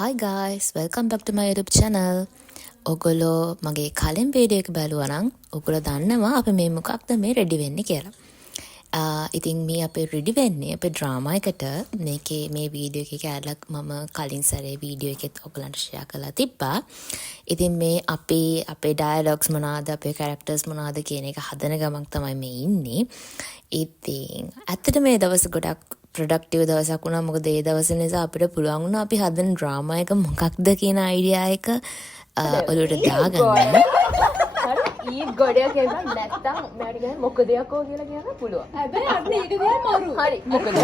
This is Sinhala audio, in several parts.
Hi guys, welcome back to my YouTube channel. ඔගොල්ලෝ මගේ කලින් වීඩියෝ එක බලුවා නම් ඔගොල්ලෝ දන්නවා අපි මේ මොකක්ද මේ රෙඩි වෙන්නේ කියලා. ඉතින් මේ අපි රෙඩි වෙන්නේ අපේ ඩ්‍රාමා එකට. මේකේ මේ වීඩියෝ එකේ කැලක් මම කලින් සැරේ වීඩියෝ එකෙත් ඔයගලන්ට ෂෙයා කරලා තිබ්බා. ඉතින් මේ අපේ ඩයලොග්ස් මොනවාද අපේ කැරක්ටර්ස් මොනවාද කියන එක හදන ගමන් තමයි මේ ඉන්නේ. ඉතින් ඇත්තට මේ දවස් ගොඩක් ප්‍රොඩක්ටිව් දවසක් වුණා. මොකද ඒ දවස් නිසා අපිට පුළුවන් වුණා අපි හදන ඩ්‍රාමා එක මොකක්ද කියන අයිඩියා එක ඔලුවට දාගන්න. හරි ඊ ගොඩයක් කියනවා නැත්තම් මෙයාට කියන්නේ මොකද යකෝ කියලා කියන්න පුළුවන්. හැබැයි අන්න ඊට දෙයක් මරු. හරි මොකද?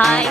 Hi.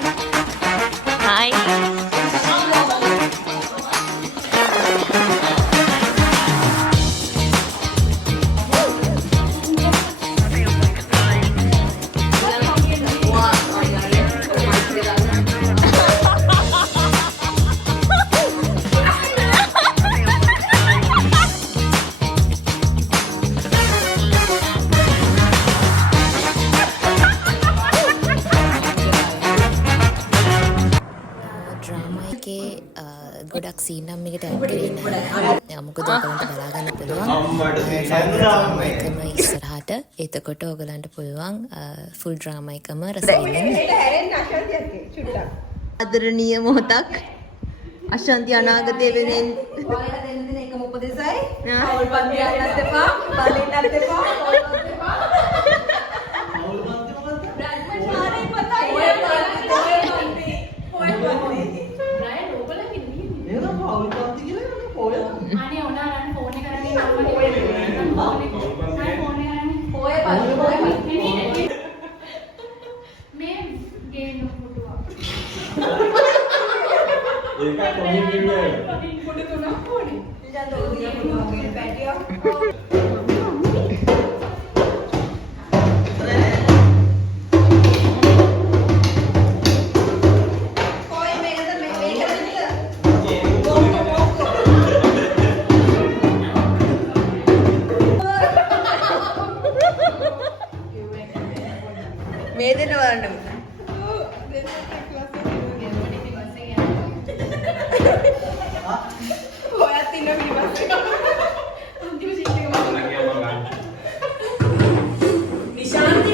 ඩ්‍රාමා එකේ ගොඩක් සීන් නම් එකට ඇඩ් කරේ නැහැ. මොකද ඔයගලන්ට බලා ගන්න පුළුවන් ඩ්‍රාමා එකම ඉස්සරහට. එතකොට ඔයගලන්ට පුළුවන් ෆුල් ඩ්‍රාමා එකම රස විඳින්න. ආදරණීය මොහොතක් අශාන්ති අනාගතයේ වෙනින් ඔයාලා දෙන්න දෙන එකම උපදේශයි පවුල් පන්ති යන්නත් එපා බලෙන්නත් එපා පවුල් මේ දෙන්න බලන්න ඔයත් ඉන්න පිළිපස්සේ අන්තිම සීට් එක මම නිශාන්ති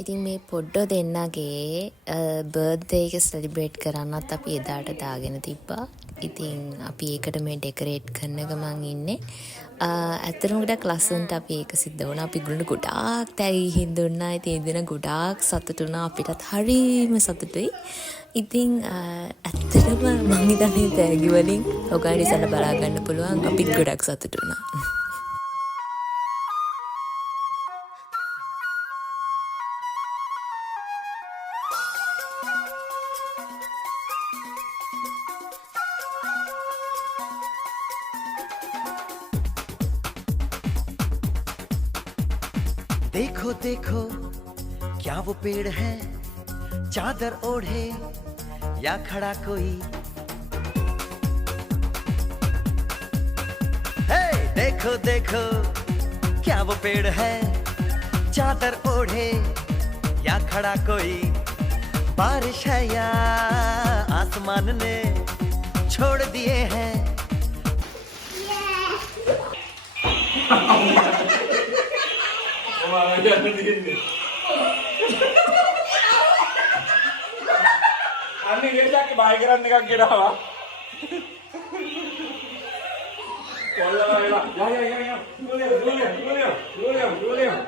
ඉතින් මේ පොඩ්ඩෝ දෙන්නගේ බර්ත්ඩේ එක සෙලිබ්‍රේට් කරන්නත් අපි එදාට දාගෙන තිබ්බා. ඉතින් අපි ඒකට මේ ඩෙකරේට් කරන ගමන් ඉන්නේ. ඇත්තටම ගොඩක් ලස්සනට අපි ඒක සිද්ධ වුණා. අපි ගුණ ගොඩාක් තෑගි දුන්නා. ඉතින් ඒ දින ගොඩාක් සතුටු වුණා. අපිටත් හරිම සතුටුයි. ඉතින් ඇත්තටම මම හිතන්නේ තෑගි වලින් ඔයගොල්ලෝ ඉස්සෙල්ලා බලා ගන්න පුළුවන්. අපිත් ගොඩක් සතුටු වුණා. देखो देखो क्या वो पेड़ है चादर ओढ़े या खड़ा कोई हे देखो देखो क्या वो पेड़ है चादर ओढ़े या खड़ा कोई बारिश है या आसमान ने छोड़ दिए हैं අන්නේ ඉරේෂාගේ බය කරන්න එකක් ගෙනාවා. කොල්ලලා වෙලා. යා. දුවලියම්.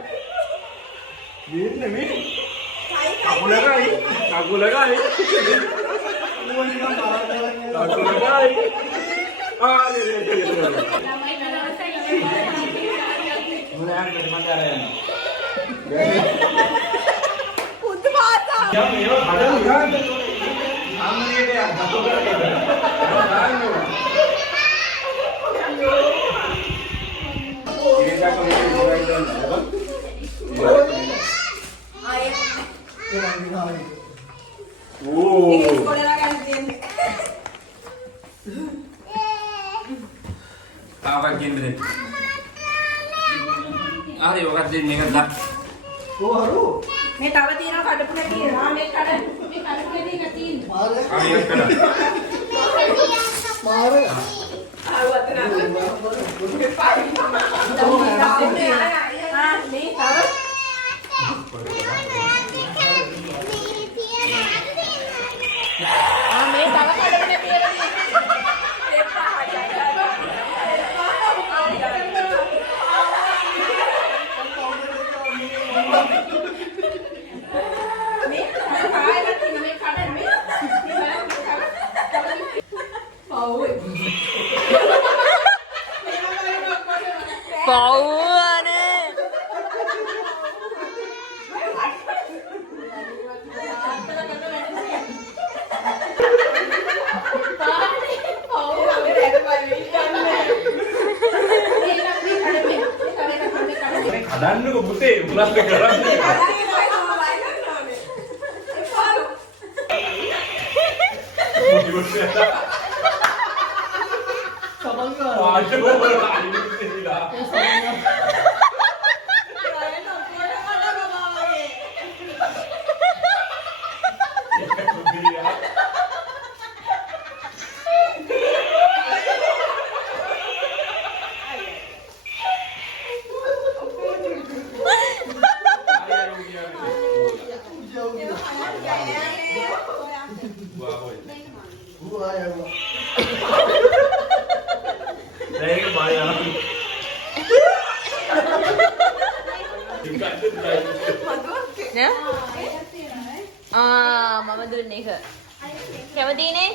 මේ. කකුලකයි. Tawa gini. Ari ඔකත් දෙන්න එකක් දා. මේ තව තියෙනවා කඩපුනේ තියෙනවා. මේ කඩපුනේ තියෙන තියෙනවා. ආයෙත් කඩ. Kadannako putih, ulas කරන්නේ. මම දුන්න එක. කැමතිනේ?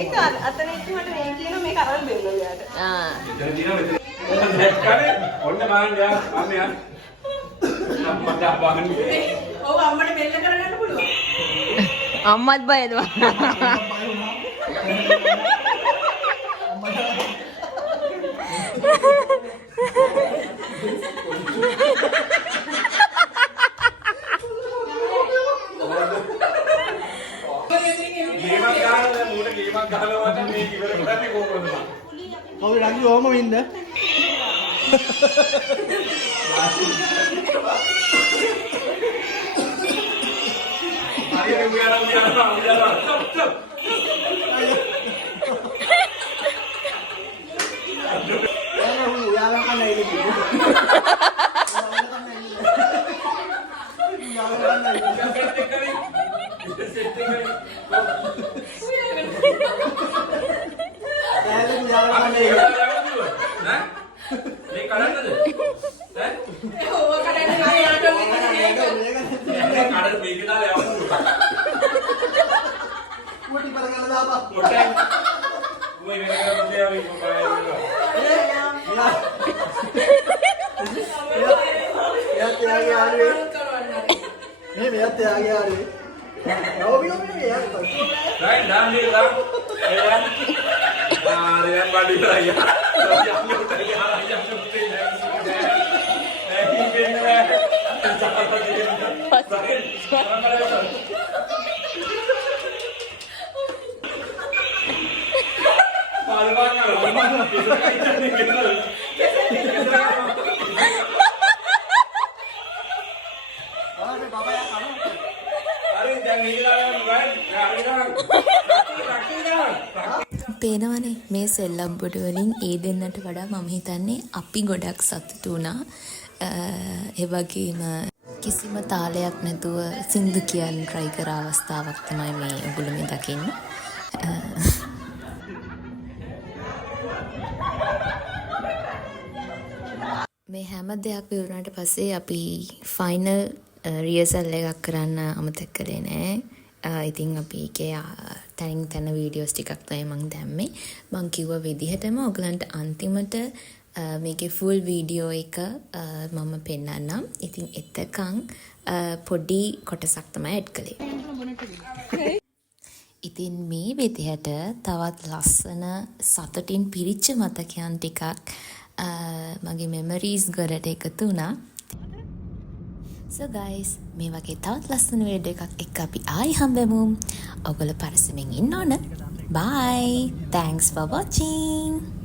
ඒක අතන ඉක්මනට මේ කියන මේ කරන් දෙන්න ඔයාට. දැක්කනේ ඔන්න බලන්න යා අම්මේ යා. අම්මට බාන්නේ. ඔව් අම්මට බෙල්ල කරගන්න පුළුවන්. අම්මත් බයද? ගේමක් ගහනවා නම් මේක ඉවර කරන්නේ කොහොමද? කවුරු රංගි ඕම වින්ද? හරියට උයලා චප්. උයාලා කන්නේ ඉන්නේ. Ari jangan hilang, පේනවනේ මේ සෙල්ලම් බොඩ වලින් ඒ දෙන්නට වඩා මම හිතන්නේ අපි ගොඩක් සතුටු වුණා. ඒ වගේම කිසිම තාලයක් නැතුව සින්දු කියන්න try කර අවස්ථාවක් තමයි මේ ඔයගොල්ලෝ මේ දකින්නේ. මේ හැම දෙයක් විවරණට පස්සේ අපි ෆයිනල් රියසල් එකක් කරන්න අමතක කරේ නෑ. ඉතින් අපි ඒකේ තනින් තන වීඩියෝස් ටිකක් තමයි මම දැම්මේ. මම කිව්ව විදිහටම ඔයගලන්ට අන්තිමට මේකේ ෆුල් වීඩියෝ එක මම පෙන්නන්නම්. ඉතින් එතකන් පොඩි කොටසක් තමයි ඇඩ් කළේ. ඉතින් මේ විදිහට තවත් ලස්සන සතුටින් පිරිච්ච මතකයන් ටිකක් මගේ මෙමරීස් ගොඩට එකතු වුණා. So guys, මේ වගේ තවත් ලස්සන වීඩියෝ එකක් එක්ක අපි ආයි හම්බෙමු. ඔයගොල්ලෝ පරිස්සමෙන් ඉන්න ඕන. Bye. Thanks for watching.